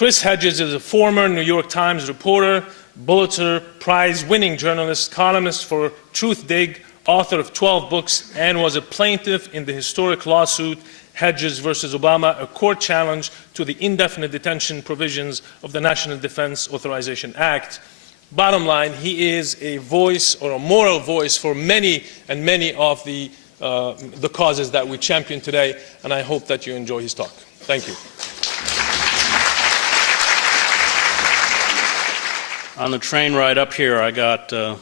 Chris Hedges is a former New York Times reporter, Pulitzer Prize-winning journalist, columnist for Truthdig, author of 12 books, and was a plaintiff in the historic lawsuit Hedges versus Obama, a court challenge to the indefinite detention provisions of the National Defense Authorization Act. Bottom line, he is a voice or a moral voice for many and many of the causes that we champion today, and I hope that you enjoy his talk. Thank you. On the train ride up here, I got an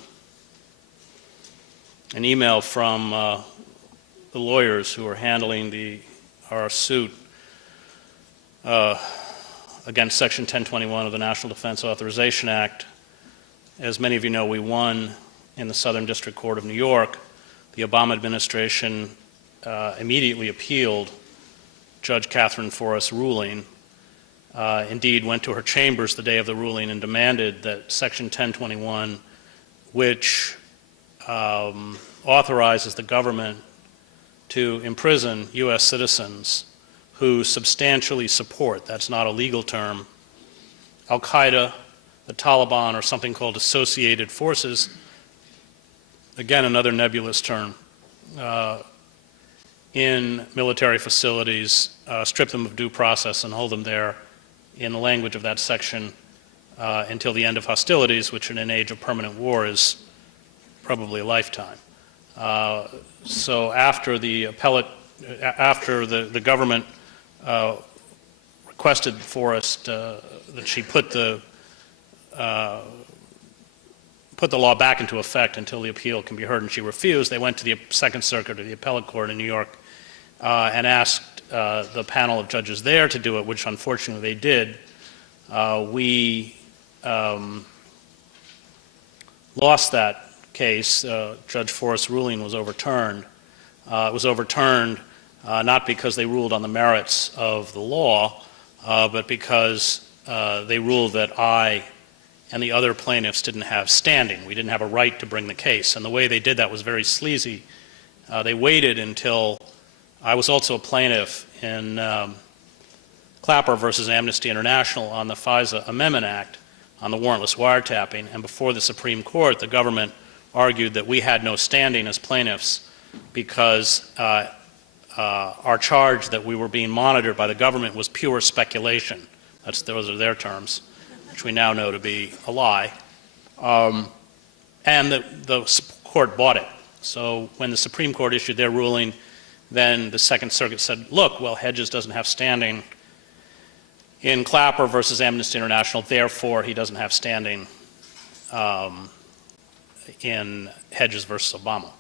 email from the lawyers who are handling our suit against Section 1021 of the National Defense Authorization Act. As many of you know, we won in the Southern District Court of New York. The Obama administration immediately appealed Judge Catherine Forrest's ruling. Indeed, went to her chambers the day of the ruling and demanded that Section 1021, which authorizes the government to imprison U.S. citizens who substantially support, that's not a legal term, Al-Qaeda, the Taliban, or something called associated forces, again another nebulous term, in military facilities, strip them of due process and hold them there in the language of that section until the end of hostilities, which in an age of permanent war is probably a lifetime. So after the government requested Forrest that she put the law back into effect until the appeal can be heard, and she refused, they went to the Second Circuit or the Appellate Court in New York and asked the panel of judges there to do it, which unfortunately they did. We lost that case. Judge Forrest's ruling was overturned. It was overturned not because they ruled on the merits of the law, but because they ruled that I and the other plaintiffs didn't have standing. We didn't have a right to bring the case. And the way they did that was very sleazy. They waited until I was also a plaintiff in Clapper versus Amnesty International on the FISA Amendment Act on the warrantless wiretapping. And before the Supreme Court, the government argued that we had no standing as plaintiffs because our charge that we were being monitored by the government was pure speculation. Those are their terms, which we now know to be a lie. And the court bought it. So when the Supreme Court issued their ruling, then the Second Circuit said, look, well, Hedges doesn't have standing in Clapper versus Amnesty International, therefore he doesn't have standing in Hedges versus Obama.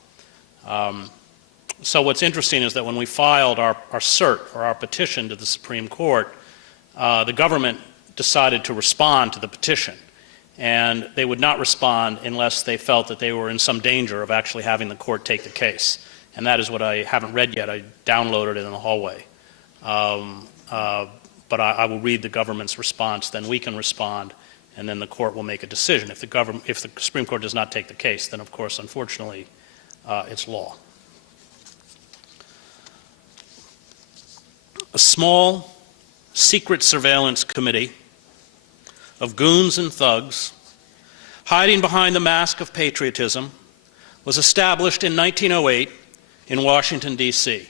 So what's interesting is that when we filed our cert, or our petition to the Supreme Court, the government decided to respond to the petition. And they would not respond unless they felt that they were in some danger of actually having the court take the case. And that is what I haven't read yet. I downloaded it in the hallway. But I will read the government's response, then we can respond, and then the court will make a decision. If the Supreme Court does not take the case, then of course, unfortunately, it's law. A small, secret surveillance committee of goons and thugs, hiding behind the mask of patriotism, was established in 1908 in Washington, D.C.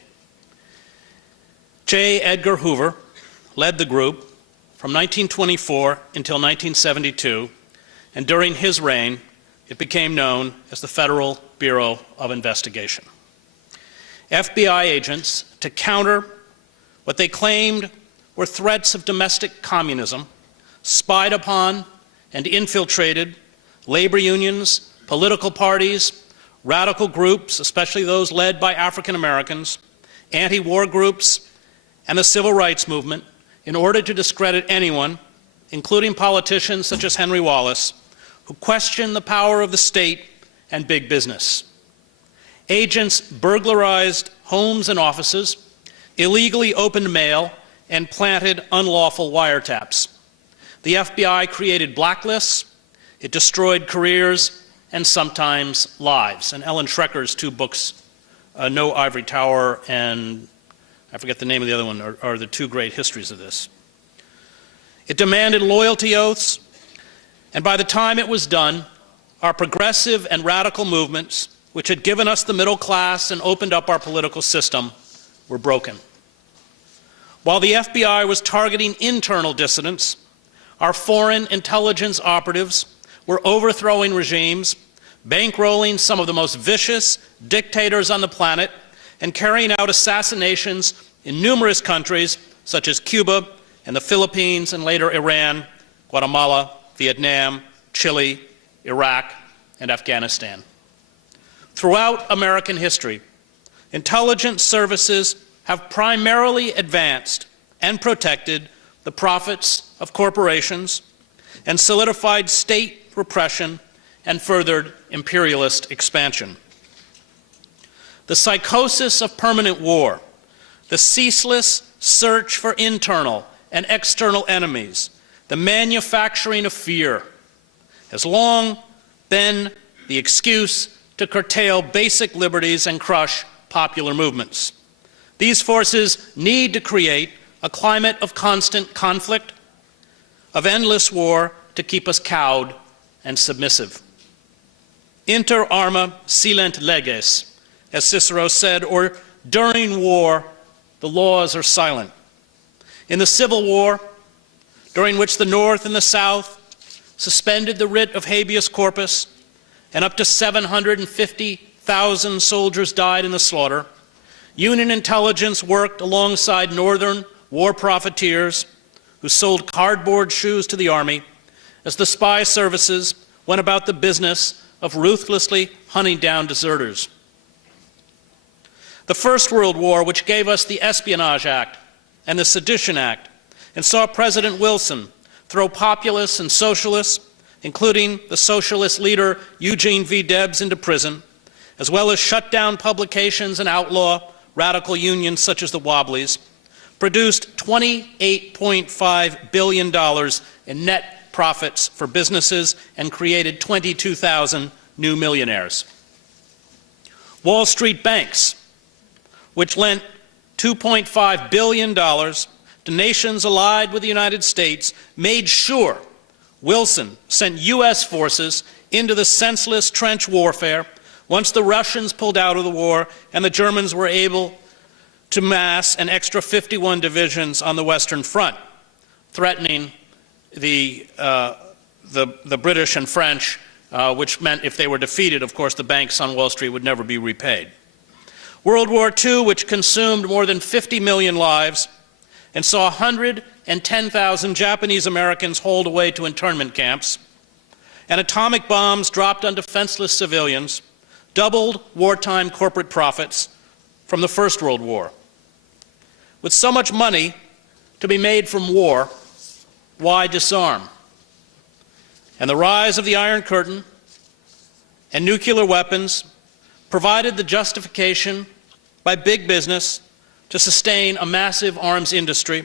J. Edgar Hoover led the group from 1924 until 1972, and during his reign, it became known as the Federal Bureau of Investigation. FBI agents, to counter what they claimed were threats of domestic communism, spied upon and infiltrated labor unions, political parties, radical groups, especially those led by African Americans, anti-war groups, and the civil rights movement, in order to discredit anyone, including politicians such as Henry Wallace, who questioned the power of the state and big business. Agents burglarized homes and offices, illegally opened mail, and planted unlawful wiretaps. The FBI created blacklists, it destroyed careers, and sometimes lives. And Ellen Schrecker's two books, No Ivory Tower and I forget the name of the other one, are the two great histories of this. It demanded loyalty oaths, and by the time it was done, our progressive and radical movements, which had given us the middle class and opened up our political system, were broken. While the FBI was targeting internal dissidents, our foreign intelligence operatives were overthrowing regimes, bankrolling some of the most vicious dictators on the planet, and carrying out assassinations in numerous countries such as Cuba and the Philippines and later Iran, Guatemala, Vietnam, Chile, Iraq, and Afghanistan. Throughout American history, intelligence services have primarily advanced and protected the profits of corporations and solidified state repression and furthered imperialist expansion. The psychosis of permanent war, the ceaseless search for internal and external enemies, the manufacturing of fear, has long been the excuse to curtail basic liberties and crush popular movements. These forces need to create a climate of constant conflict, of endless war, to keep us cowed and submissive. Inter arma silent leges, as Cicero said, or during war, the laws are silent. In the Civil War, during which the North and the South suspended the writ of habeas corpus, and up to 750,000 soldiers died in the slaughter, Union intelligence worked alongside Northern war profiteers who sold cardboard shoes to the Army as the spy services went about the business of ruthlessly hunting down deserters. The First World War, which gave us the Espionage Act and the Sedition Act, and saw President Wilson throw populists and socialists, including the socialist leader Eugene V. Debs, into prison, as well as shut down publications and outlaw radical unions such as the Wobblies, produced $28.5 billion in net profits for businesses and created 22,000 new millionaires. Wall Street banks, which lent $2.5 billion to nations allied with the United States, made sure Wilson sent U.S. forces into the senseless trench warfare once the Russians pulled out of the war and the Germans were able to mass an extra 51 divisions on the Western Front, threatening the British and French, which meant if they were defeated, of course, the banks on Wall Street would never be repaid. World War II, which consumed more than 50 million lives and saw 110,000 Japanese Americans hauled away to internment camps, and atomic bombs dropped on defenseless civilians, doubled wartime corporate profits from the First World War. With so much money to be made from war, why disarm? And the rise of the Iron Curtain and nuclear weapons provided the justification by big business to sustain a massive arms industry,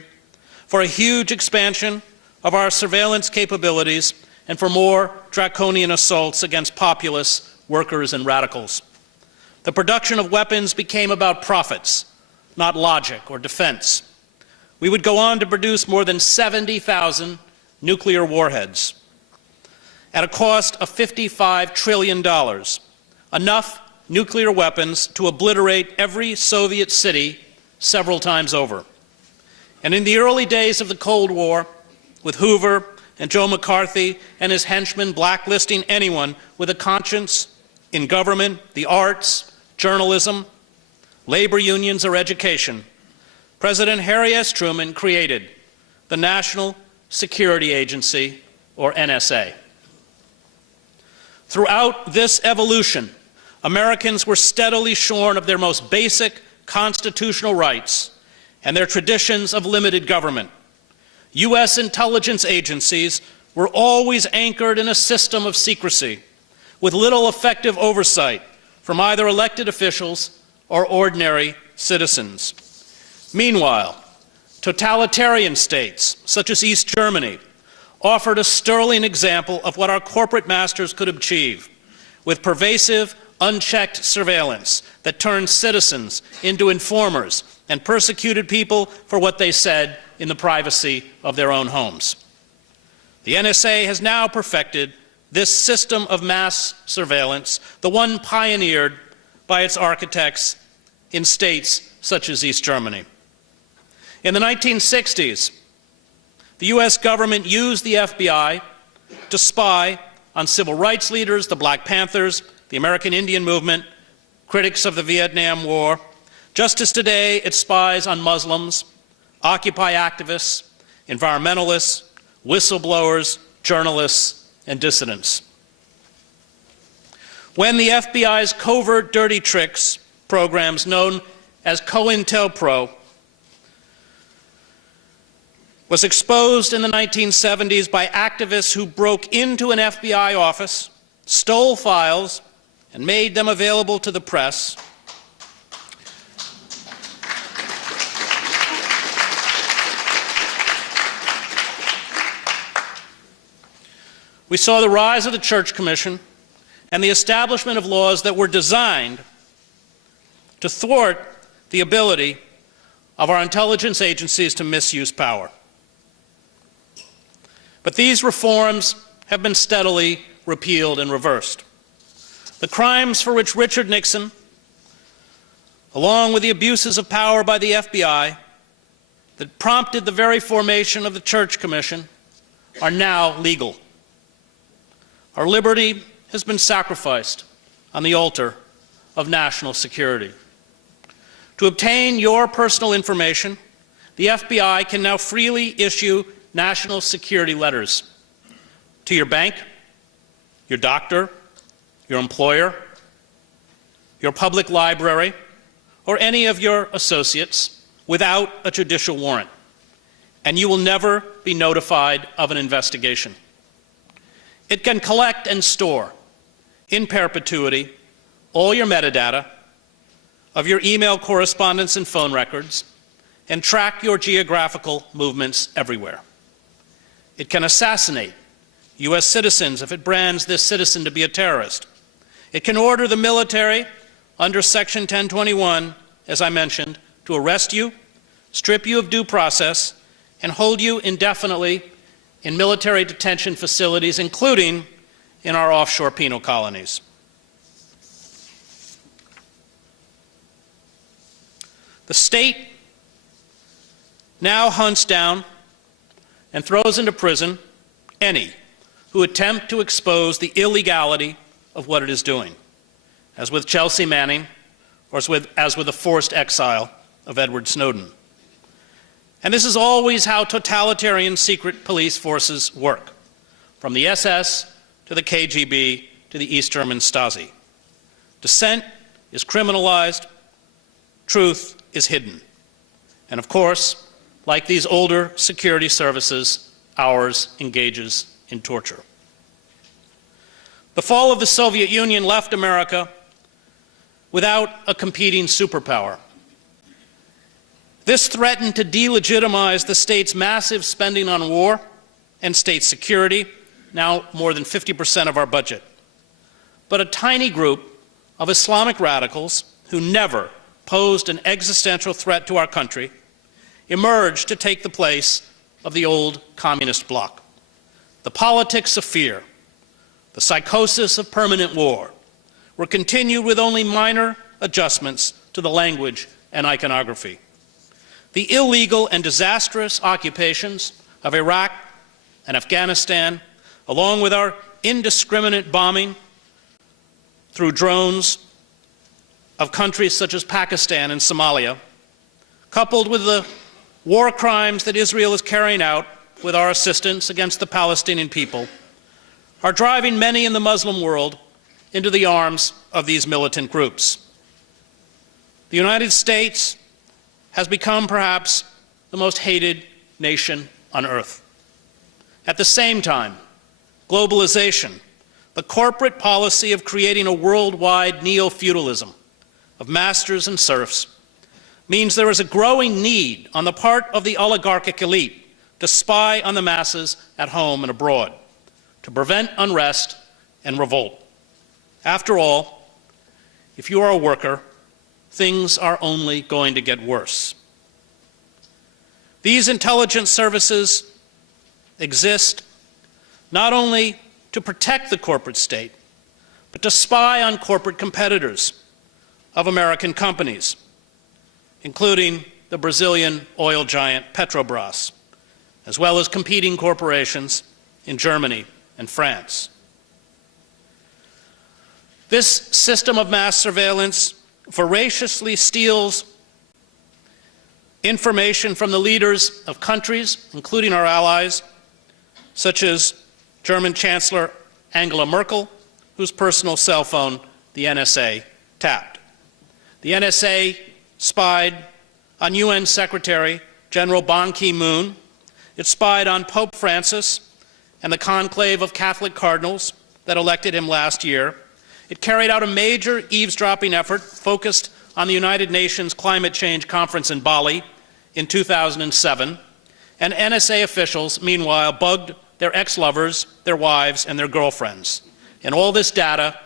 for a huge expansion of our surveillance capabilities, and for more draconian assaults against populace, workers, and radicals. The production of weapons became about profits, not logic or defense. We would go on to produce more than 70,000 nuclear warheads at a cost of $55 trillion, enough nuclear weapons to obliterate every Soviet city several times over. And in the early days of the Cold War, with Hoover and Joe McCarthy and his henchmen blacklisting anyone with a conscience in government, the arts, journalism, labor unions, or education, President Harry S. Truman created the National Security Agency, or NSA. Throughout this evolution, Americans were steadily shorn of their most basic constitutional rights and their traditions of limited government. U.S. intelligence agencies were always anchored in a system of secrecy, with little effective oversight from either elected officials or ordinary citizens. Meanwhile, totalitarian states, such as East Germany, offered a sterling example of what our corporate masters could achieve, with pervasive, unchecked surveillance that turned citizens into informers and persecuted people for what they said in the privacy of their own homes. The NSA has now perfected this system of mass surveillance, the one pioneered by its architects in states such as East Germany. In the 1960s, the US government used the FBI to spy on civil rights leaders, the Black Panthers, the American Indian movement, critics of the Vietnam War. Just as today it spies on Muslims, Occupy activists, environmentalists, whistleblowers, journalists, and dissidents. When the FBI's covert dirty tricks programs known as COINTELPRO was exposed in the 1970s by activists who broke into an FBI office, stole files, and made them available to the press, we saw the rise of the Church Commission and the establishment of laws that were designed to thwart the ability of our intelligence agencies to misuse power. But these reforms have been steadily repealed and reversed. The crimes for which Richard Nixon, along with the abuses of power by the FBI that prompted the very formation of the Church Commission, are now legal. Our liberty has been sacrificed on the altar of national security. To obtain your personal information, the FBI can now freely issue national security letters to your bank, your doctor, your employer, your public library, or any of your associates without a judicial warrant, and you will never be notified of an investigation. It can collect and store in perpetuity all your metadata of your email correspondence and phone records and track your geographical movements everywhere. It can assassinate U.S. citizens if it brands this citizen to be a terrorist. It can order the military under Section 1021, as I mentioned, to arrest you, strip you of due process, and hold you indefinitely in military detention facilities, including in our offshore penal colonies. The state now hunts down and throws into prison any who attempt to expose the illegality of what it is doing, as with Chelsea Manning, or as with the forced exile of Edward Snowden. And this is always how totalitarian secret police forces work, from the SS to the KGB to the East German Stasi. Dissent is criminalized, truth is hidden. And of course, like these older security services, ours engages in torture. The fall of the Soviet Union left America without a competing superpower. This threatened to delegitimize the state's massive spending on war and state security, now more than 50% of our budget. But a tiny group of Islamic radicals who never posed an existential threat to our country emerged to take the place of the old communist bloc. The politics of fear, the psychosis of permanent war, were continued with only minor adjustments to the language and iconography. The illegal and disastrous occupations of Iraq and Afghanistan, along with our indiscriminate bombing through drones of countries such as Pakistan and Somalia, coupled with the war crimes that Israel is carrying out with our assistance against the Palestinian people, are driving many in the Muslim world into the arms of these militant groups. The United States has become perhaps the most hated nation on earth. At the same time, globalization, the corporate policy of creating a worldwide neo-feudalism of masters and serfs, means there is a growing need on the part of the oligarchic elite to spy on the masses at home and abroad, to prevent unrest and revolt. After all, if you are a worker, things are only going to get worse. These intelligence services exist not only to protect the corporate state, but to spy on corporate competitors of American companies, including the Brazilian oil giant Petrobras, as well as competing corporations in Germany and France. This system of mass surveillance voraciously steals information from the leaders of countries, including our allies, such as German Chancellor Angela Merkel, whose personal cell phone the NSA tapped. The NSA spied on UN Secretary General Ban Ki-moon. It spied on Pope Francis and the conclave of Catholic cardinals that elected him last year. It carried out a major eavesdropping effort focused on the United Nations Climate Change Conference in Bali in 2007, and NSA officials, meanwhile, bugged their ex-lovers, their wives, and their girlfriends. And all this data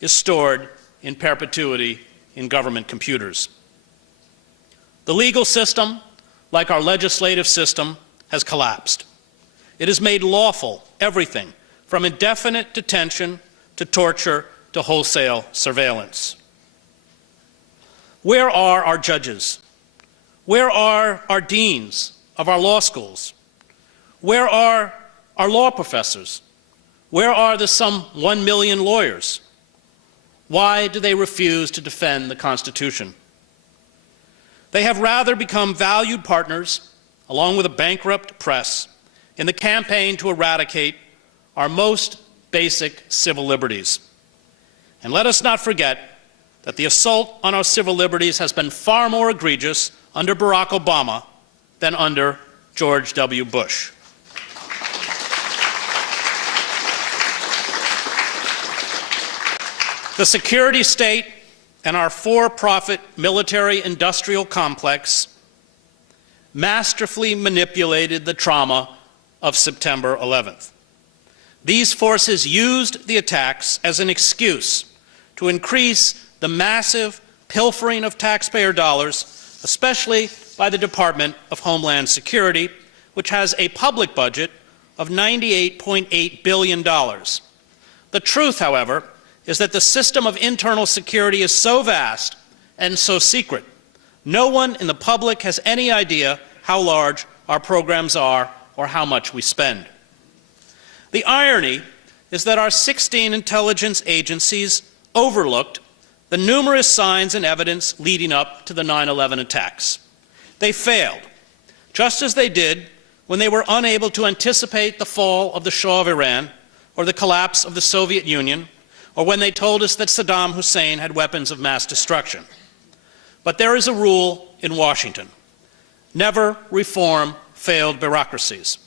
is stored in perpetuity in government computers. The legal system, like our legislative system, has collapsed. It has made lawful everything from indefinite detention to torture to wholesale surveillance. Where are our judges? Where are our deans of our law schools? Where are our law professors? Where are the some 1 million lawyers? Why do they refuse to defend the Constitution? They have rather become valued partners, along with a bankrupt press, in the campaign to eradicate our most basic civil liberties. And let us not forget that the assault on our civil liberties has been far more egregious under Barack Obama than under George W. Bush. The security state and our for-profit military-industrial complex masterfully manipulated the trauma of September 11th. These forces used the attacks as an excuse to increase the massive pilfering of taxpayer dollars, especially by the Department of Homeland Security, which has a public budget of $98.8 billion. The truth, however, is that the system of internal security is so vast and so secret, no one in the public has any idea how large our programs are or how much we spend. The irony is that our 16 intelligence agencies overlooked the numerous signs and evidence leading up to the 9/11 attacks. They failed, just as they did when they were unable to anticipate the fall of the Shah of Iran or the collapse of the Soviet Union, or when they told us that Saddam Hussein had weapons of mass destruction. But there is a rule in Washington: never reform failed bureaucracies.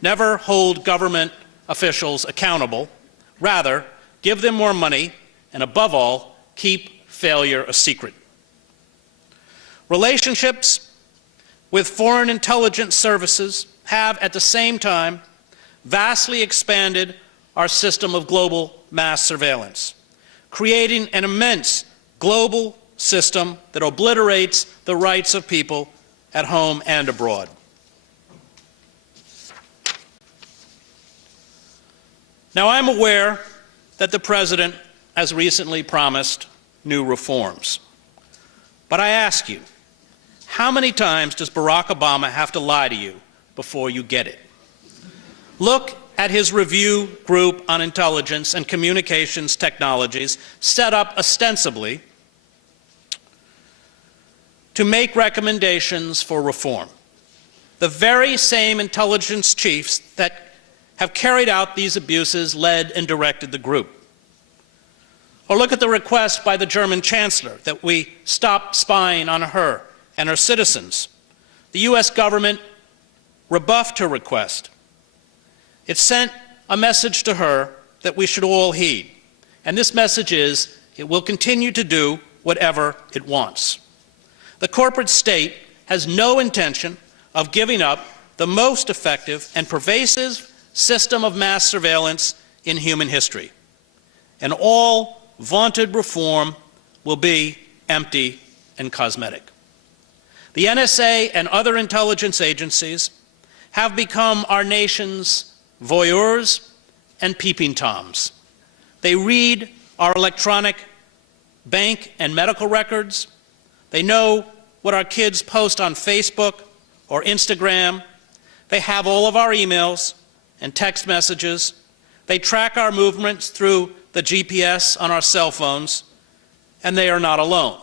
Never hold government officials accountable. Rather, give them more money, and above all, keep failure a secret. Relationships with foreign intelligence services have, at the same time, vastly expanded our system of global mass surveillance, creating an immense global system that obliterates the rights of people at home and abroad. Now, I'm aware that the President has recently promised new reforms. But I ask you, how many times does Barack Obama have to lie to you before you get it? Look at his review group on intelligence and communications technologies, set up ostensibly to make recommendations for reform. The very same intelligence chiefs that have carried out these abuses led and directed the group. Or look at the request by the German Chancellor that we stop spying on her and her citizens. The US government rebuffed her request. It sent a message to her that we should all heed. And this message is, it will continue to do whatever it wants. The corporate state has no intention of giving up the most effective and pervasive system of mass surveillance in human history. And all vaunted reform will be empty and cosmetic. The NSA and other intelligence agencies have become our nation's voyeurs and peeping toms. They read our electronic bank and medical records. They know what our kids post on Facebook or Instagram. They have all of our emails and text messages. They track our movements through the GPS on our cell phones, and they are not alone.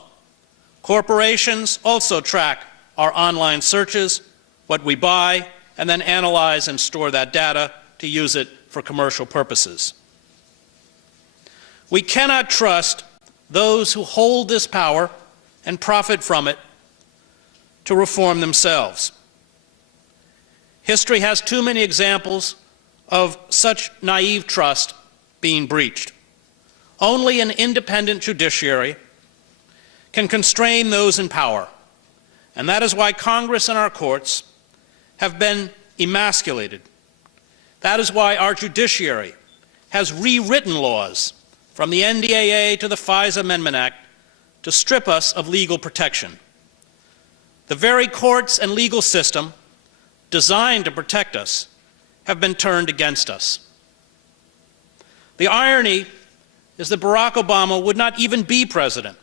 Corporations also track our online searches, what we buy, and then analyze and store that data to use it for commercial purposes. We cannot trust those who hold this power and profit from it to reform themselves. History has too many examples of such naive trust being breached. Only an independent judiciary can constrain those in power, and that is why Congress and our courts have been emasculated. That is why our judiciary has rewritten laws, from the NDAA to the FISA Amendment Act, to strip us of legal protection. The very courts and legal system designed to protect us have been turned against us. The irony is that Barack Obama would not even be president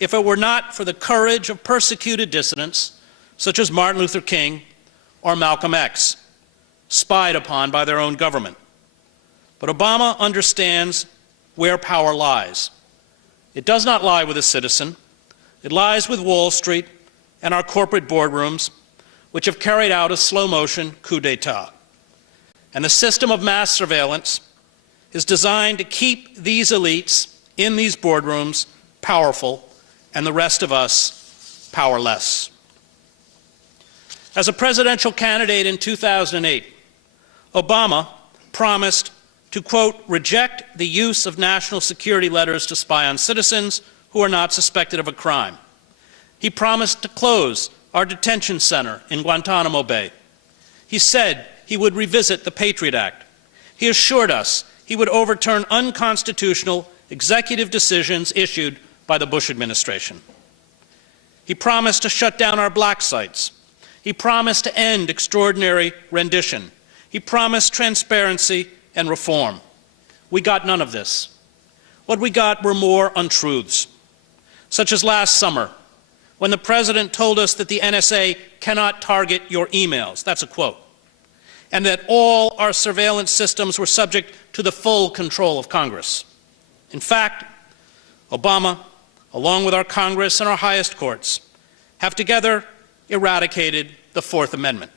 if it were not for the courage of persecuted dissidents such as Martin Luther King or Malcolm X, spied upon by their own government. But Obama understands where power lies. It does not lie with a citizen. It lies with Wall Street and our corporate boardrooms, which have carried out a slow-motion coup d'etat. And the system of mass surveillance is designed to keep these elites in these boardrooms powerful and the rest of us powerless. As a presidential candidate in 2008, Obama promised to, quote, reject the use of national security letters to spy on citizens who are not suspected of a crime. He promised to close our detention center in Guantanamo Bay. He said he would revisit the Patriot Act. He assured us he would overturn unconstitutional executive decisions issued by the Bush administration. He promised to shut down our black sites. He promised to end extraordinary rendition. He promised transparency and reform. We got none of this. What we got were more untruths, such as last summer, when the President told us that the NSA cannot target your emails. That's a quote. And that all our surveillance systems were subject to the full control of Congress. In fact, Obama, along with our Congress and our highest courts, have together eradicated the Fourth Amendment,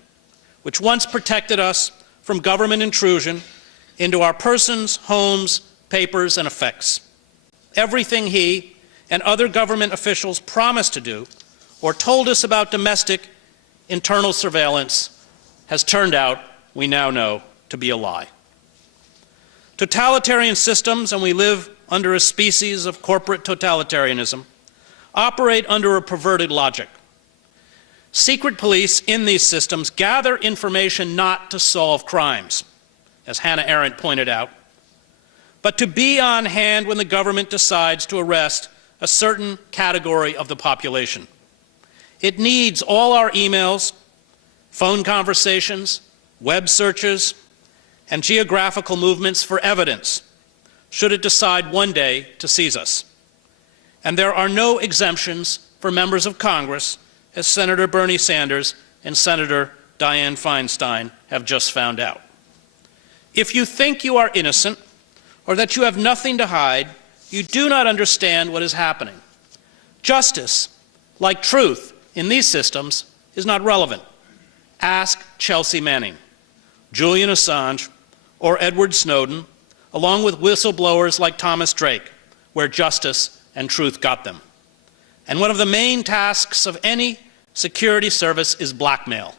which once protected us from government intrusion into our persons, homes, papers, and effects. Everything he and other government officials promised to do or told us about domestic internal surveillance has turned out, we now know, to be a lie. Totalitarian systems, and we live under a species of corporate totalitarianism, operate under a perverted logic. Secret police in these systems gather information not to solve crimes, as Hannah Arendt pointed out, but to be on hand when the government decides to arrest a certain category of the population. It needs all our emails, phone conversations, web searches, and geographical movements for evidence, should it decide one day to seize us. And there are no exemptions for members of Congress, as Senator Bernie Sanders and Senator Dianne Feinstein have just found out. If you think you are innocent or that you have nothing to hide, you do not understand what is happening. Justice, like truth in these systems, is not relevant. Ask Chelsea Manning, Julian Assange, or Edward Snowden, along with whistleblowers like Thomas Drake, where justice and truth got them. And one of the main tasks of any security service is blackmail,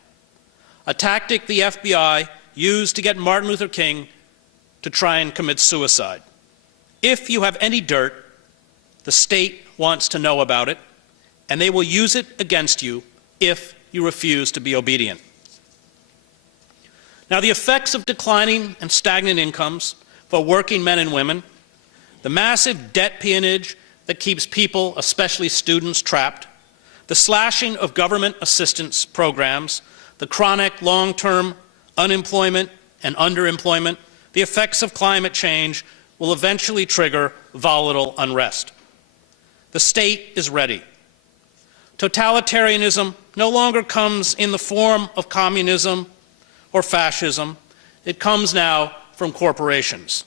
a tactic the FBI used to get Martin Luther King to try and commit suicide. If you have any dirt, the state wants to know about it, and they will use it against you if you refuse to be obedient. Now, the effects of declining and stagnant incomes for working men and women, the massive debt peonage that keeps people, especially students, trapped, the slashing of government assistance programs, the chronic long-term unemployment and underemployment the effects of climate change will eventually trigger volatile unrest. The state is ready. Totalitarianism no longer comes in the form of communism or fascism. It comes now from corporations.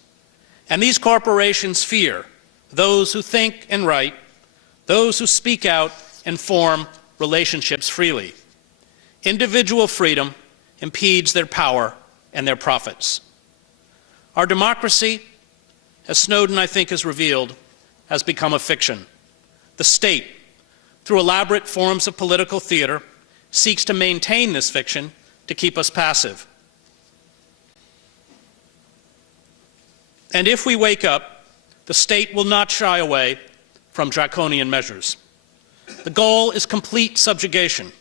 And these corporations fear those who think and write, those who speak out and form relationships freely. Individual freedom impedes their power and their profits. Our democracy, as Snowden, I think, has revealed, has become a fiction. The state, through elaborate forms of political theater, seeks to maintain this fiction to keep us passive. And if we wake up, the state will not shy away from draconian measures. The goal is complete subjugation,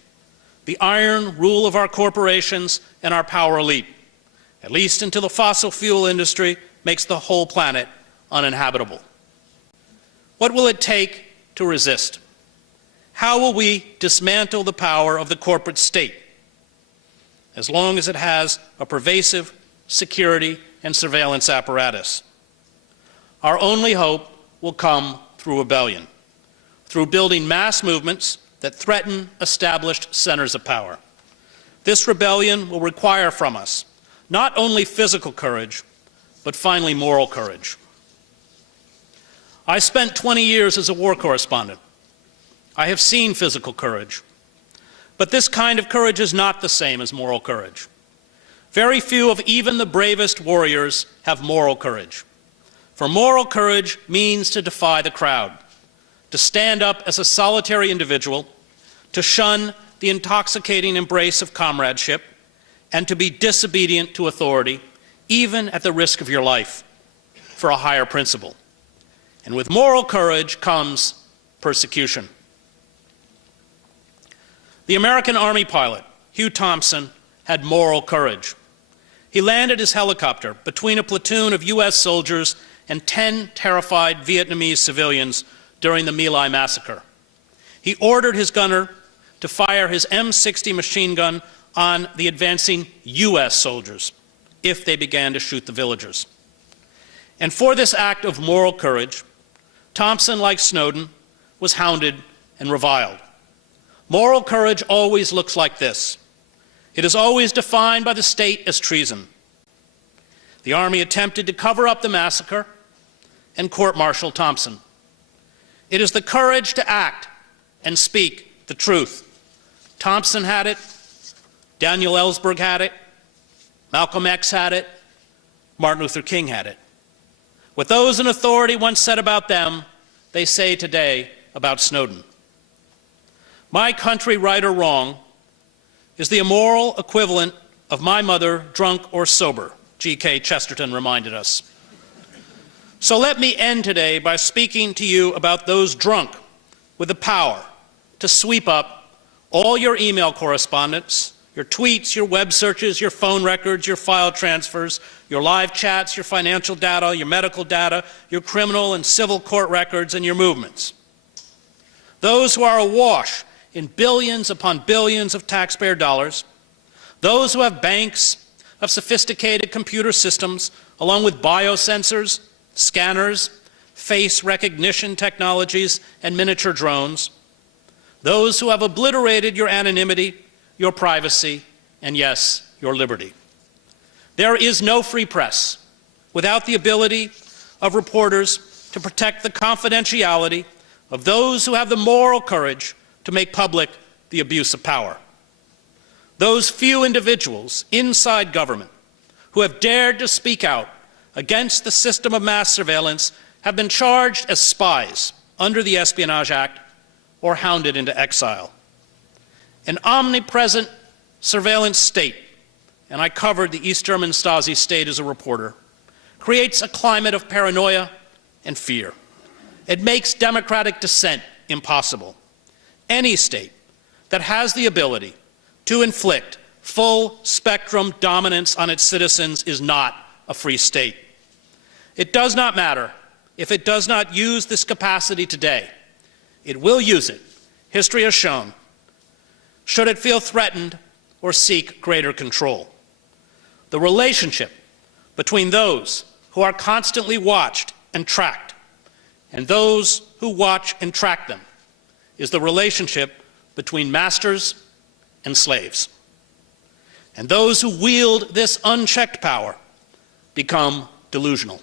the iron rule of our corporations and our power elite, at least until the fossil fuel industry makes the whole planet uninhabitable. What will it take to resist? How will we dismantle the power of the corporate state as long as it has a pervasive security and surveillance apparatus? Our only hope will come through rebellion, through building mass movements that threaten established centers of power. This rebellion will require from us not only physical courage, but finally moral courage. I spent 20 years as a war correspondent. I have seen physical courage. But this kind of courage is not the same as moral courage. Very few of even the bravest warriors have moral courage. For moral courage means to defy the crowd, to stand up as a solitary individual, to shun the intoxicating embrace of comradeship, and to be disobedient to authority, even at the risk of your life, for a higher principle. And with moral courage comes persecution. The American Army pilot, Hugh Thompson, had moral courage. He landed his helicopter between a platoon of U.S. soldiers and 10 terrified Vietnamese civilians during the My Lai massacre. He ordered his gunner to fire his M60 machine gun on the advancing U.S. soldiers if they began to shoot the villagers. And for this act of moral courage, Thompson, like Snowden, was hounded and reviled. Moral courage always looks like this. It is always defined by the state as treason. The Army attempted to cover up the massacre and court-martial Thompson. It is the courage to act and speak the truth. Thompson had it, Daniel Ellsberg had it, Malcolm X had it, Martin Luther King had it. What those in authority once said about them, they say today about Snowden. My country, right or wrong, is the immoral equivalent of my mother, drunk or sober, G.K. Chesterton reminded us. So let me end today by speaking to you about those drunk with the power to sweep up all your email correspondence, your tweets, your web searches, your phone records, your file transfers, your live chats, your financial data, your medical data, your criminal and civil court records, and your movements. Those who are awash in billions upon billions of taxpayer dollars, those who have banks of sophisticated computer systems, along with biosensors, scanners, face recognition technologies, and miniature drones, those who have obliterated your anonymity, your privacy, and yes, your liberty. There is no free press without the ability of reporters to protect the confidentiality of those who have the moral courage to make public the abuse of power. Those few individuals inside government who have dared to speak out against the system of mass surveillance have been charged as spies under the Espionage Act or hounded into exile. An omnipresent surveillance state, and I covered the East German Stasi state as a reporter, creates a climate of paranoia and fear. It makes democratic dissent impossible. Any state that has the ability to inflict full spectrum dominance on its citizens is not a free state. It does not matter if it does not use this capacity today. It will use it, history has shown, should it feel threatened or seek greater control. The relationship between those who are constantly watched and tracked and those who watch and track them is the relationship between masters and slaves. And those who wield this unchecked power become delusional.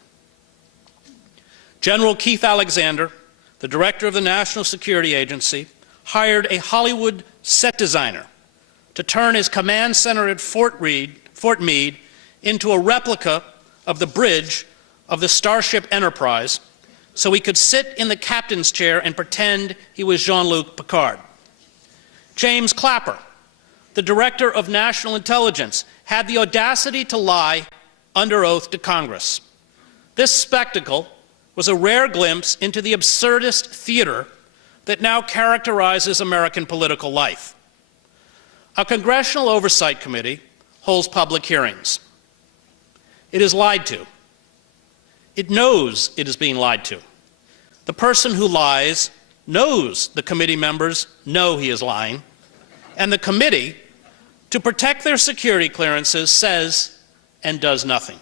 General Keith Alexander, the director of the National Security Agency, hired a Hollywood set designer to turn his command center at Fort Meade into a replica of the bridge of the Starship Enterprise so he could sit in the captain's chair and pretend he was Jean-Luc Picard. James Clapper, the director of national intelligence, had the audacity to lie under oath to Congress. This spectacle was a rare glimpse into the absurdist theater that now characterizes American political life. A Congressional Oversight Committee holds public hearings. It is lied to. It knows it is being lied to. The person who lies knows the committee members know he is lying, and the committee, to protect their security clearances, says and does nothing.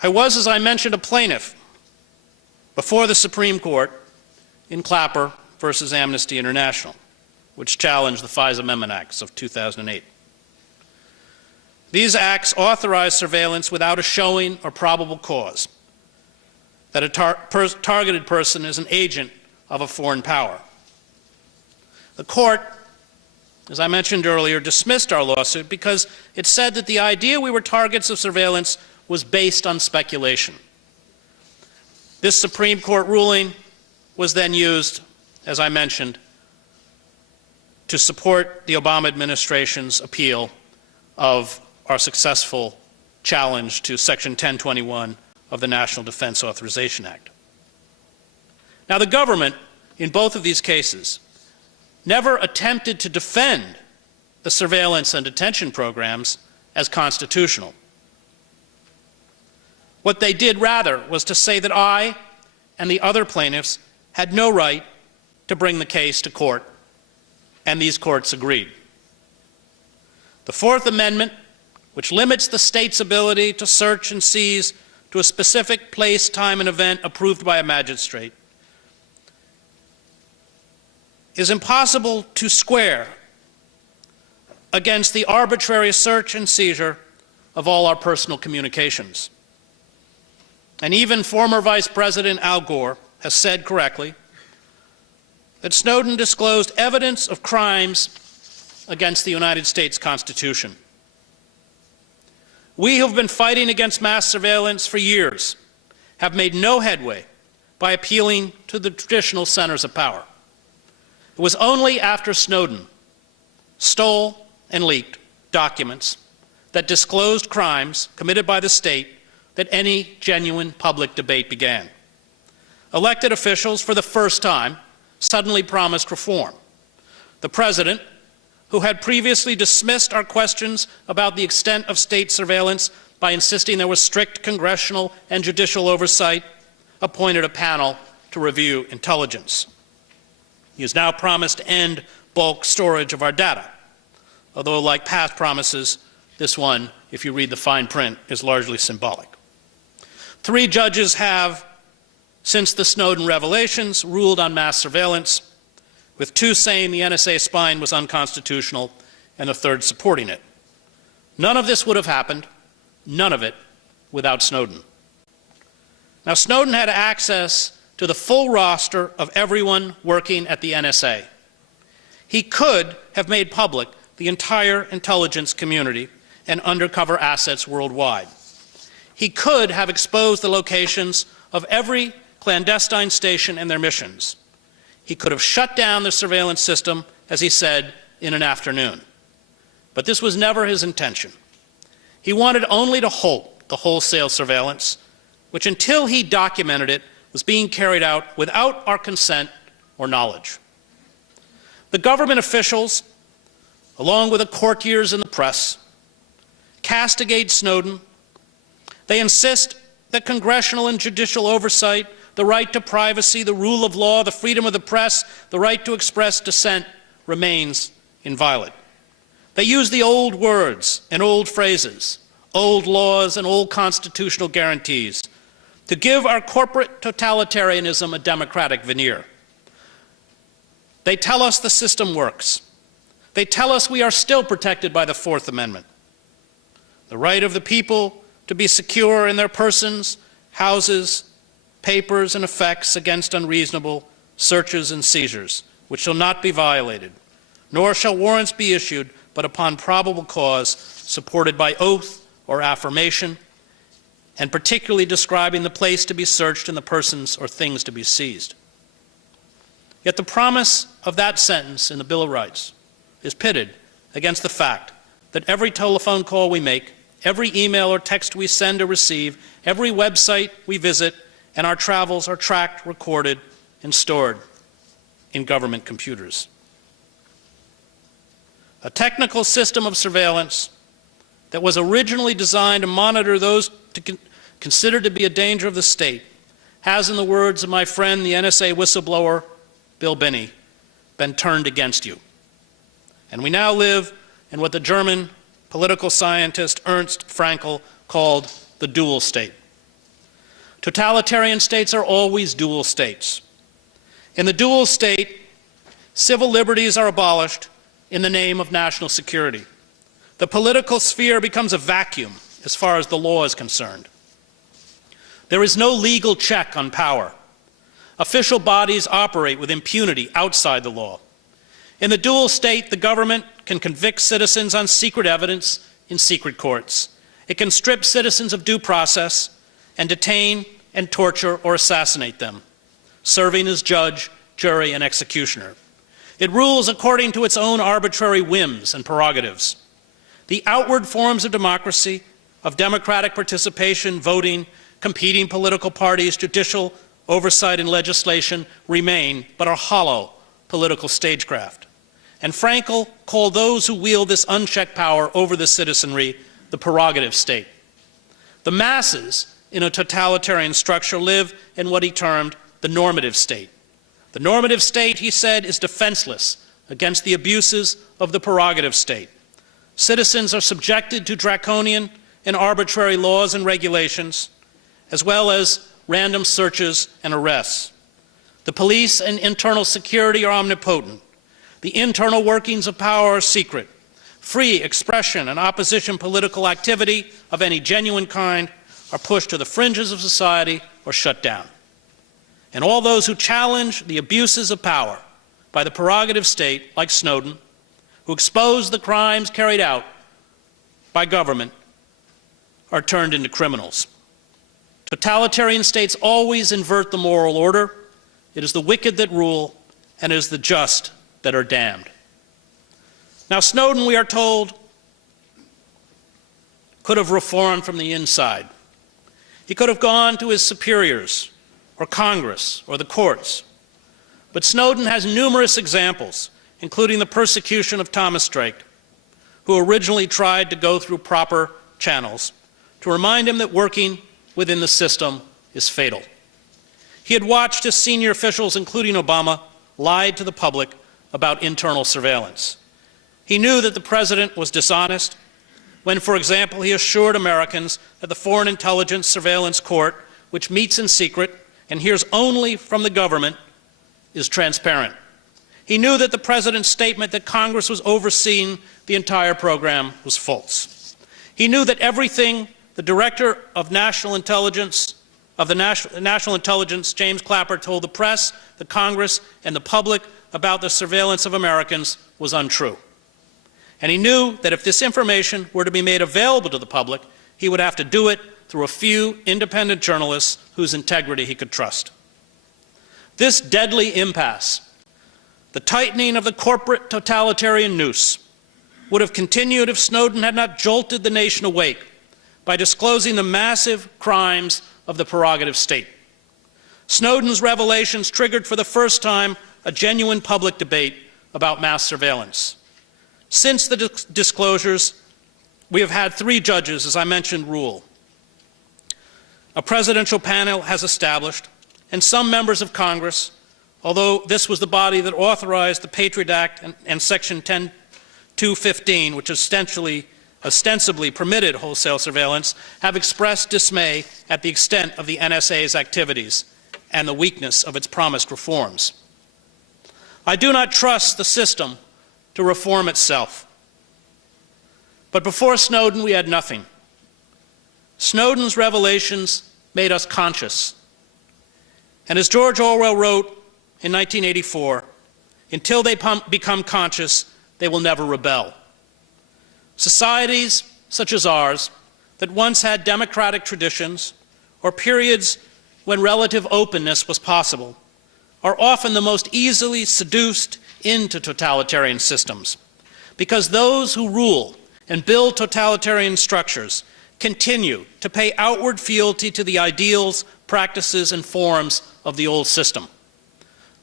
I was, as I mentioned, a plaintiff before the Supreme Court in Clapper versus Amnesty International, which challenged the FISA Amendment Acts of 2008. These acts authorize surveillance without a showing or probable cause that a targeted person is an agent of a foreign power. The court, as I mentioned earlier, dismissed our lawsuit because it said that the idea we were targets of surveillance was based on speculation. This Supreme Court ruling was then used, as I mentioned, to support the Obama administration's appeal of our successful challenge to Section 1021 of the National Defense Authorization Act. Now, the government, in both of these cases, never attempted to defend the surveillance and detention programs as constitutional. What they did, rather, was to say that I and the other plaintiffs had no right to bring the case to court, and these courts agreed. The Fourth Amendment, which limits the state's ability to search and seize to a specific place, time, and event approved by a magistrate, is impossible to square against the arbitrary search and seizure of all our personal communications. And even former Vice President Al Gore has said correctly that Snowden disclosed evidence of crimes against the United States Constitution. We who have been fighting against mass surveillance for years have made no headway by appealing to the traditional centers of power. It was only after Snowden stole and leaked documents that disclosed crimes committed by the state that any genuine public debate began. Elected officials, for the first time, suddenly promised reform. The President, who had previously dismissed our questions about the extent of state surveillance by insisting there was strict congressional and judicial oversight, appointed a panel to review intelligence. He has now promised to end bulk storage of our data, although, like past promises, this one, if you read the fine print, is largely symbolic. 3 judges have, since the Snowden revelations, ruled on mass surveillance, with 2 saying the NSA spying was unconstitutional and a 3rd supporting it. None of this would have happened, none of it, without Snowden. Now, Snowden had access to the full roster of everyone working at the NSA. He could have made public the entire intelligence community and undercover assets worldwide. He could have exposed the locations of every clandestine station and their missions. He could have shut down the surveillance system, as he said, in an afternoon. But this was never his intention. He wanted only to halt the wholesale surveillance, which until he documented it, was being carried out without our consent or knowledge. The government officials, along with the courtiers and the press, castigate Snowden. They insist that congressional and judicial oversight, the right to privacy, the rule of law, the freedom of the press, the right to express dissent remains inviolate. They use the old words and old phrases, old laws and old constitutional guarantees to give our corporate totalitarianism a democratic veneer. They tell us the system works. They tell us we are still protected by the Fourth Amendment, the right of the people to be secure in their persons, houses, papers, and effects against unreasonable searches and seizures, which shall not be violated, nor shall warrants be issued but upon probable cause, supported by oath or affirmation, and particularly describing the place to be searched and the persons or things to be seized. Yet the promise of that sentence in the Bill of Rights is pitted against the fact that every telephone call we make, every email or text we send or receive, every website we visit, and our travels are tracked, recorded, and stored in government computers. A technical system of surveillance that was originally designed to monitor those considered to be a danger of the state has, in the words of my friend, the NSA whistleblower, Bill Binney, been turned against you. And we now live in what the German political scientist Ernst Fraenkel called the dual state. Totalitarian states are always dual states. In the dual state, civil liberties are abolished in the name of national security. The political sphere becomes a vacuum as far as the law is concerned. There is no legal check on power. Official bodies operate with impunity outside the law. In the dual state, the government can convict citizens on secret evidence in secret courts. It can strip citizens of due process and detain and torture or assassinate them, serving as judge, jury, and executioner. It rules according to its own arbitrary whims and prerogatives. The outward forms of democracy, of democratic participation, voting, competing political parties, judicial oversight, and legislation remain, but are hollow political stagecraft. And Fraenkel called those who wield this unchecked power over the citizenry the prerogative state. The masses in a totalitarian structure live in what he termed the normative state. The normative state, he said, is defenseless against the abuses of the prerogative state. Citizens are subjected to draconian and arbitrary laws and regulations, as well as random searches and arrests. The police and internal security are omnipotent. The internal workings of power are secret. Free expression and opposition political activity of any genuine kind are pushed to the fringes of society or shut down. And all those who challenge the abuses of power by the prerogative state, like Snowden, who expose the crimes carried out by government, are turned into criminals. Totalitarian states always invert the moral order. It is the wicked that rule, and it is the just that are damned. Now, Snowden, we are told, could have reformed from the inside. He could have gone to his superiors, or Congress, or the courts. But Snowden has numerous examples, including the persecution of Thomas Drake, who originally tried to go through proper channels, to remind him that working within the system is fatal. He had watched his senior officials, including Obama, lied to the public about internal surveillance. He knew that the president was dishonest when, for example, he assured Americans that the Foreign Intelligence Surveillance Court, which meets in secret and hears only from the government, is transparent. He knew that the president's statement that Congress was overseeing the entire program was false. He knew that everything the Director of National Intelligence, National Intelligence, James Clapper, told the press, the Congress, and the public about the surveillance of Americans was untrue. And he knew that if this information were to be made available to the public, he would have to do it through a few independent journalists whose integrity he could trust. This deadly impasse, the tightening of the corporate totalitarian noose, would have continued if Snowden had not jolted the nation awake by disclosing the massive crimes of the prerogative state. Snowden's revelations triggered for the first time a genuine public debate about mass surveillance. Since the disclosures, we have had 3 judges, as I mentioned, rule. A presidential panel has established, and some members of Congress, although this was the body that authorized the Patriot Act and Section 10.2 215, which ostensibly permitted wholesale surveillance, have expressed dismay at the extent of the NSA's activities and the weakness of its promised reforms. I do not trust the system to reform itself. But before Snowden, we had nothing. Snowden's revelations made us conscious. And as George Orwell wrote in 1984, until they become conscious, they will never rebel. Societies such as ours, that once had democratic traditions or periods when relative openness was possible, are often the most easily seduced into totalitarian systems, because those who rule and build totalitarian structures continue to pay outward fealty to the ideals, practices, and forms of the old system.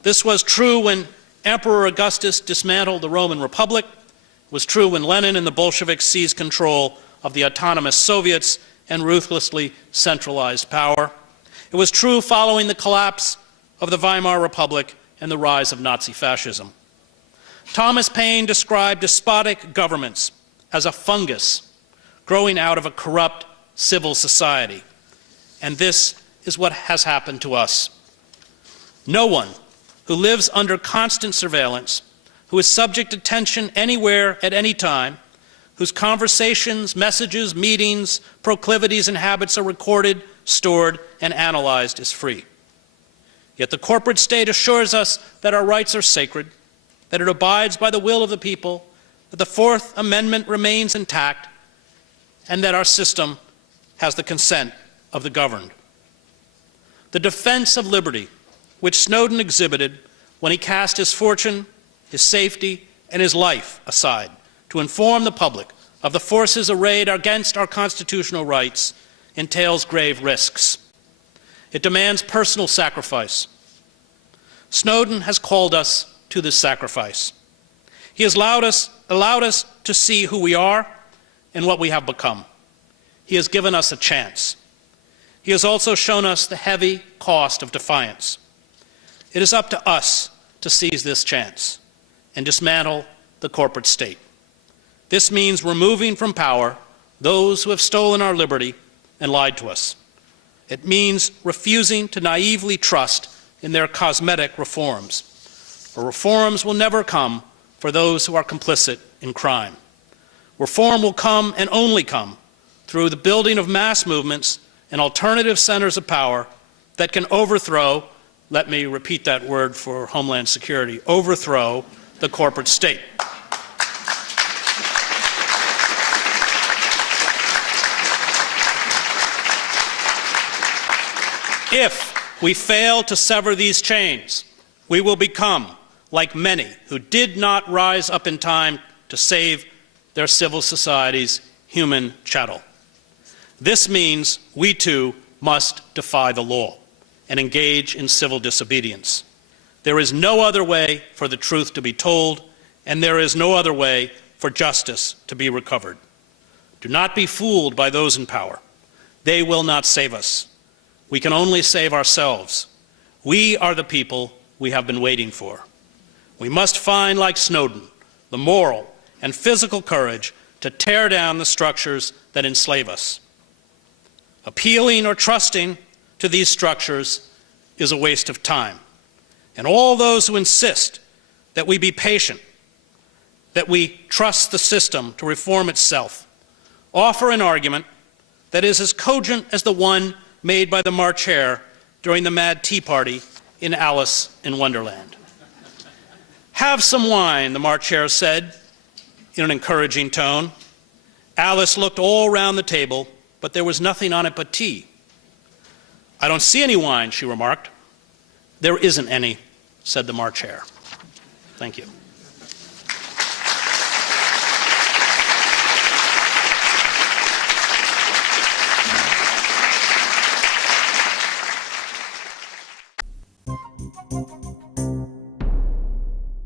This was true when Emperor Augustus dismantled the Roman Republic. It was true when Lenin and the Bolsheviks seized control of the autonomous Soviets and ruthlessly centralized power. It was true following the collapse of the Weimar Republic and the rise of Nazi fascism. Thomas Paine described despotic governments as a fungus growing out of a corrupt civil society. And this is what has happened to us. No one who lives under constant surveillance, who is subject to tension anywhere at any time, whose conversations, messages, meetings, proclivities, and habits are recorded, stored, and analyzed is free. Yet the corporate state assures us that our rights are sacred, that it abides by the will of the people, that the Fourth Amendment remains intact, and that our system has the consent of the governed. The defense of liberty, which Snowden exhibited when he cast his fortune, his safety, and his life aside to inform the public of the forces arrayed against our constitutional rights, entails grave risks. It demands personal sacrifice. Snowden has called us to this sacrifice. He has allowed us to see who we are and what we have become. He has given us a chance. He has also shown us the heavy cost of defiance. It is up to us to seize this chance and dismantle the corporate state. This means removing from power those who have stolen our liberty and lied to us. It means refusing to naively trust in their cosmetic reforms. For reforms will never come for those who are complicit in crime. Reform will come and only come through the building of mass movements and alternative centers of power that can overthrow, let me repeat that word for Homeland Security, overthrow the corporate state. If we fail to sever these chains, we will become like many who did not rise up in time to save their civil society's human chattel. This means we too must defy the law and engage in civil disobedience. There is no other way for the truth to be told, and there is no other way for justice to be recovered. Do not be fooled by those in power. They will not save us. We can only save ourselves. We are the people we have been waiting for. We must find, like Snowden, the moral and physical courage to tear down the structures that enslave us. Appealing or trusting to these structures is a waste of time. And all those who insist that we be patient, that we trust the system to reform itself, offer an argument that is as cogent as the one made by the March Hare during the Mad Tea Party in Alice in Wonderland. "Have some wine," the March Hare said in an encouraging tone. Alice looked all round the table, but there was nothing on it but tea. "I don't see any wine," she remarked. "There isn't any," said the March Hare. Thank you.